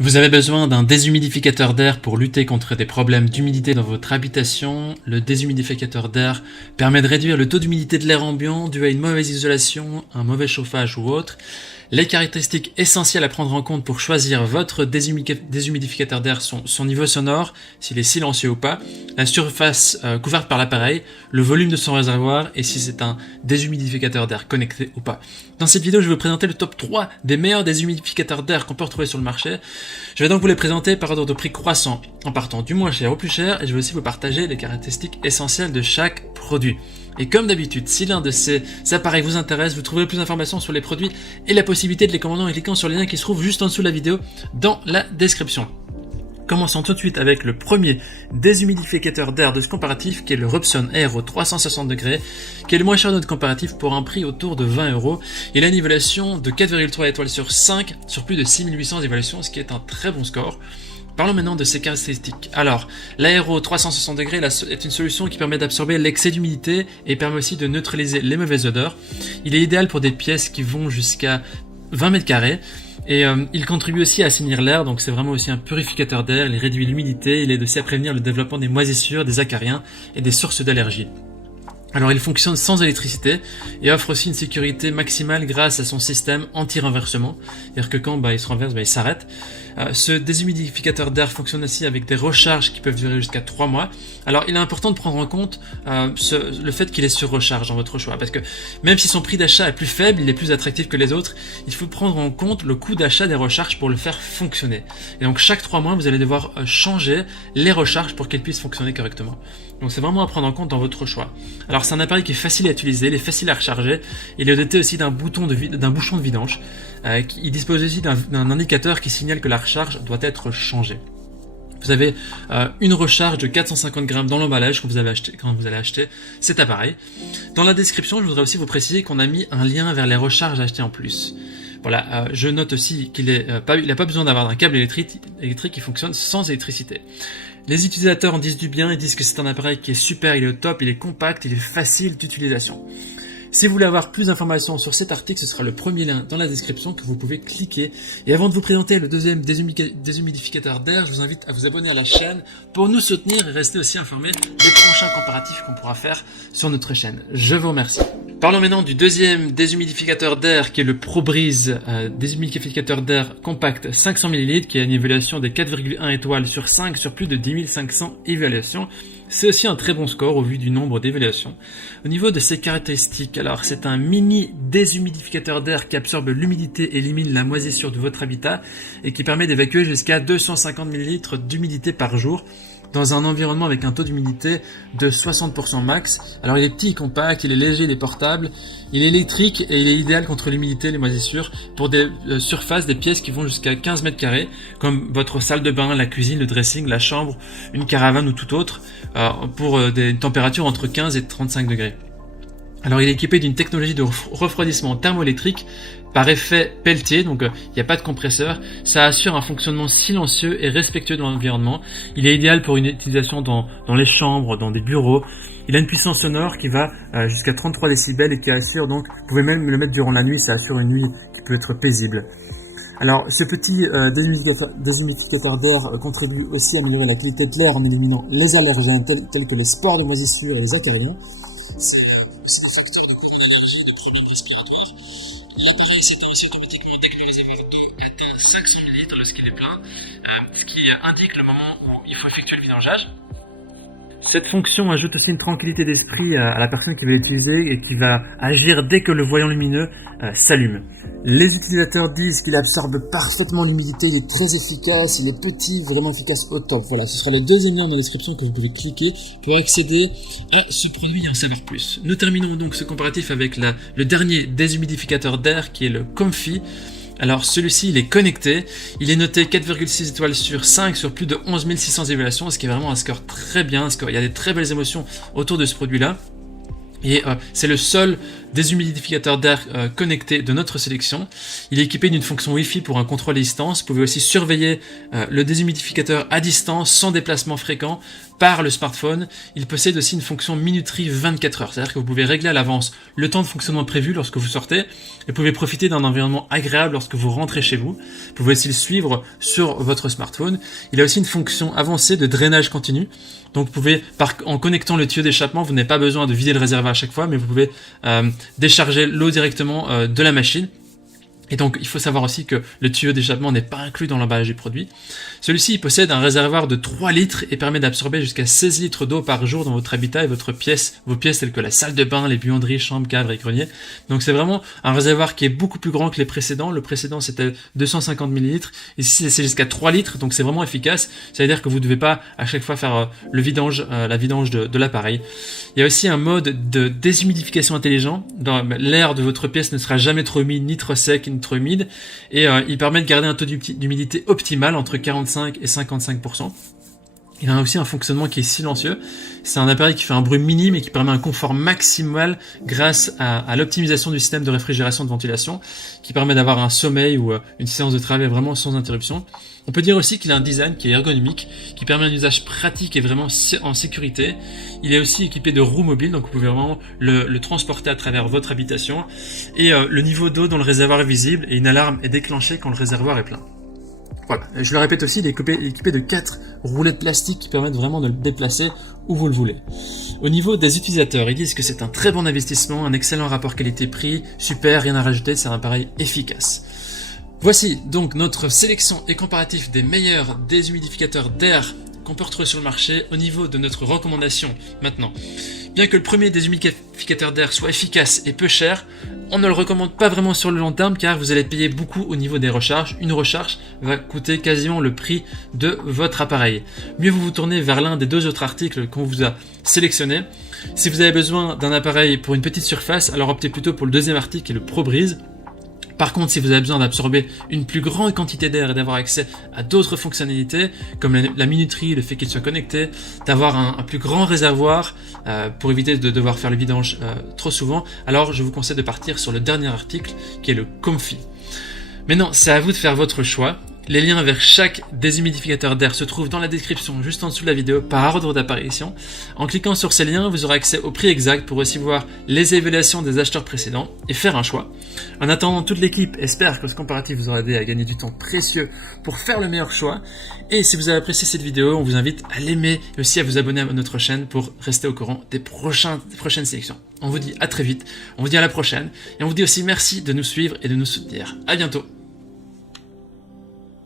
Vous avez besoin d'un déshumidificateur d'air pour lutter contre des problèmes d'humidité dans votre habitation. Le déshumidificateur d'air permet de réduire le taux d'humidité de l'air ambiant dû à une mauvaise isolation, un mauvais chauffage ou autre. Les caractéristiques essentielles à prendre en compte pour choisir votre déshumidificateur d'air sont son niveau sonore, s'il est silencieux ou pas, la surface couverte par l'appareil, le volume de son réservoir et si c'est un déshumidificateur d'air connecté ou pas. Dans cette vidéo, je vais vous présenter le top 3 des meilleurs déshumidificateurs d'air qu'on peut retrouver sur le marché. Je vais donc vous les présenter par ordre de prix croissant, en partant du moins cher au plus cher, et je vais aussi vous partager les caractéristiques essentielles de chaque produit. Et comme d'habitude, si l'un de ces appareils vous intéresse, vous trouverez plus d'informations sur les produits et la possibilité de les commander en cliquant sur le lien qui se trouve juste en dessous de la vidéo dans la description. Commençons tout de suite avec le premier déshumidificateur d'air de ce comparatif qui est le Robson Aero 360 degrés, qui est le moins cher de notre comparatif pour un prix autour de 20 €. Il a une évaluation de 4,3 étoiles sur 5 sur plus de 6800 évaluations, ce qui est un très bon score. Parlons maintenant de ses caractéristiques. Alors, l'Aero 360 degrés est une solution qui permet d'absorber l'excès d'humidité et permet aussi de neutraliser les mauvaises odeurs. Il est idéal pour des pièces qui vont jusqu'à 20 mètres carrés. Et il contribue aussi à assainir l'air, donc c'est vraiment aussi un purificateur d'air, il réduit l'humidité, il aide aussi à prévenir le développement des moisissures, des acariens et des sources d'allergies. Alors il fonctionne sans électricité et offre aussi une sécurité maximale grâce à son système anti-renversement, c'est-à-dire que quand il se renverse, il s'arrête. Ce déshumidificateur d'air fonctionne aussi avec des recharges qui peuvent durer jusqu'à 3 mois. Alors il est important de prendre en compte le fait qu'il est sur recharge dans votre choix, parce que même si son prix d'achat est plus faible, il est plus attractif que les autres, il faut prendre en compte le coût d'achat des recharges pour le faire fonctionner. Et donc chaque 3 mois, vous allez devoir changer les recharges pour qu'elles puissent fonctionner correctement. Donc c'est vraiment à prendre en compte dans votre choix. Alors c'est un appareil qui est facile à utiliser, il est facile à recharger, il est doté aussi d'un bouchon de vidange. Il dispose aussi d'un indicateur qui signale que la recharge doit être changée. Vous avez une recharge de 450 grammes dans l'emballage quand vous allez acheter cet appareil. Dans la description, je voudrais aussi vous préciser qu'on a mis un lien vers les recharges achetées en plus. Voilà, je note aussi qu'il n'a pas besoin d'avoir un câble électrique qui fonctionne sans électricité. Les utilisateurs en disent du bien, ils disent que c'est un appareil qui est super, il est au top, il est compact, il est facile d'utilisation. Si vous voulez avoir plus d'informations sur cet article, ce sera le premier lien dans la description que vous pouvez cliquer. Et avant de vous présenter le deuxième déshumidificateur d'air, je vous invite à vous abonner à la chaîne pour nous soutenir et rester aussi informés des prochains comparatifs qu'on pourra faire sur notre chaîne. Je vous remercie. Parlons maintenant du deuxième déshumidificateur d'air qui est le ProBreeze déshumidificateur d'air compact 500 ml qui a une évaluation de 4,1 étoiles sur 5 sur plus de 10 500 évaluations. C'est aussi un très bon score au vu du nombre d'évaluations. Au niveau de ses caractéristiques, alors c'est un mini déshumidificateur d'air qui absorbe l'humidité et élimine la moisissure de votre habitat et qui permet d'évacuer jusqu'à 250 ml d'humidité par jour dans un environnement avec un taux d'humidité de 60% max. Alors il est petit, compact, il est léger, il est portable, il est électrique et il est idéal contre l'humidité et les moisissures pour des surfaces, des pièces qui vont jusqu'à 15 mètres carrés, comme votre salle de bain, la cuisine, le dressing, la chambre, une caravane ou tout autre, pour des températures entre 15 et 35 degrés. Alors il est équipé d'une technologie de refroidissement thermoélectrique par effet Peltier, donc il n'y a pas de compresseur. Ça assure un fonctionnement silencieux et respectueux de l'environnement. Il est idéal pour une utilisation dans les chambres, dans des bureaux. Il a une puissance sonore qui va jusqu'à 33 décibels et qui assure donc, vous pouvez même le mettre durant la nuit, ça assure une nuit qui peut être paisible. Alors ce petit déshumidificateur d'air contribue aussi à améliorer la qualité de l'air en éliminant les allergènes tels que les spores de moisissure et les acariens. C'est un facteur de courant d'allergie et de problèmes respiratoires. L'appareil s'éteint aussi automatiquement dès que le réservoir d'eau atteint 500 ml lorsqu'il est plein, ce qui indique le moment où il faut effectuer le vidangeage. Cette fonction ajoute aussi une tranquillité d'esprit à la personne qui va l'utiliser et qui va agir dès que le voyant lumineux s'allume. Les utilisateurs disent qu'il absorbe parfaitement l'humidité, il est très efficace, il est petit, vraiment efficace au top. Voilà, ce sera les deux liens dans la description que vous pouvez cliquer pour accéder à ce produit et en savoir plus. Nous terminons donc ce comparatif avec le dernier déshumidificateur d'air qui est le Comfy. Alors celui-ci il est connecté, il est noté 4,6 étoiles sur 5 sur plus de 11 600 évaluations, ce qui est vraiment un score très bien, il y a des très belles émotions autour de ce produit-là. Et c'est le seul déshumidificateur d'air connecté de notre sélection. Il est équipé d'une fonction Wi-Fi pour un contrôle à distance. Vous pouvez aussi surveiller le déshumidificateur à distance sans déplacement fréquent par le smartphone, il possède aussi une fonction minuterie 24 heures. C'est-à-dire que vous pouvez régler à l'avance le temps de fonctionnement prévu lorsque vous sortez et vous pouvez profiter d'un environnement agréable lorsque vous rentrez chez vous. Vous pouvez aussi le suivre sur votre smartphone. Il a aussi une fonction avancée de drainage continu. Donc vous pouvez, en connectant le tuyau d'échappement, vous n'avez pas besoin de vider le réservoir à chaque fois, mais vous pouvez décharger l'eau directement de la machine. Et donc, il faut savoir aussi que le tuyau d'échappement n'est pas inclus dans l'emballage du produit. Celui-ci, il possède un réservoir de 3 litres et permet d'absorber jusqu'à 16 litres d'eau par jour dans votre habitat et vos pièces telles que la salle de bain, les buanderies, chambres, caves et greniers. Donc, c'est vraiment un réservoir qui est beaucoup plus grand que les précédents. Le précédent, c'était 250 millilitres. Ici, c'est jusqu'à 3 litres, donc c'est vraiment efficace. Ça veut dire que vous ne devez pas à chaque fois faire la vidange de l'appareil. Il y a aussi un mode de déshumidification intelligent. L'air de votre pièce ne sera jamais trop humide, ni trop sec, ni trop humide, et il permet de garder un taux d'humidité optimal entre 45 et 55%. Il a aussi un fonctionnement qui est silencieux. C'est un appareil qui fait un bruit minime et qui permet un confort maximal grâce à l'optimisation du système de réfrigération de ventilation, qui permet d'avoir un sommeil ou une séance de travail vraiment sans interruption. On peut dire aussi qu'il a un design qui est ergonomique, qui permet un usage pratique et vraiment en sécurité. Il est aussi équipé de roues mobiles, donc vous pouvez vraiment le transporter à travers votre habitation. Et le niveau d'eau dans le réservoir est visible et une alarme est déclenchée quand le réservoir est plein. Voilà, je le répète aussi, il est équipé de 4 roulettes plastiques qui permettent vraiment de le déplacer où vous le voulez. Au niveau des utilisateurs, ils disent que c'est un très bon investissement, un excellent rapport qualité-prix, super, rien à rajouter, c'est un appareil efficace. Voici donc notre sélection et comparatif des meilleurs déshumidificateurs d'air qu'on peut retrouver sur le marché au niveau de notre recommandation maintenant. Bien que le premier déshumidificateur d'air soit efficace et peu cher, on ne le recommande pas vraiment sur le long terme car vous allez payer beaucoup au niveau des recharges. Une recharge va coûter quasiment le prix de votre appareil. Mieux vous tournez vers l'un des 2 autres articles qu'on vous a sélectionnés. Si vous avez besoin d'un appareil pour une petite surface, alors optez plutôt pour le deuxième article qui est le ProBreeze. Par contre, si vous avez besoin d'absorber une plus grande quantité d'air et d'avoir accès à d'autres fonctionnalités, comme la minuterie, le fait qu'il soit connecté, d'avoir un plus grand réservoir pour éviter de devoir faire le vidange trop souvent, alors je vous conseille de partir sur le dernier article qui est le Comfy. Maintenant, c'est à vous de faire votre choix. Les liens vers chaque déshumidificateur d'air se trouvent dans la description juste en dessous de la vidéo par ordre d'apparition. En cliquant sur ces liens, vous aurez accès au prix exact pour aussi voir les évaluations des acheteurs précédents et faire un choix. En attendant, toute l'équipe espère que ce comparatif vous aura aidé à gagner du temps précieux pour faire le meilleur choix. Et si vous avez apprécié cette vidéo, on vous invite à l'aimer et aussi à vous abonner à notre chaîne pour rester au courant des prochaines sélections. On vous dit à très vite, on vous dit à la prochaine et on vous dit aussi merci de nous suivre et de nous soutenir. À bientôt.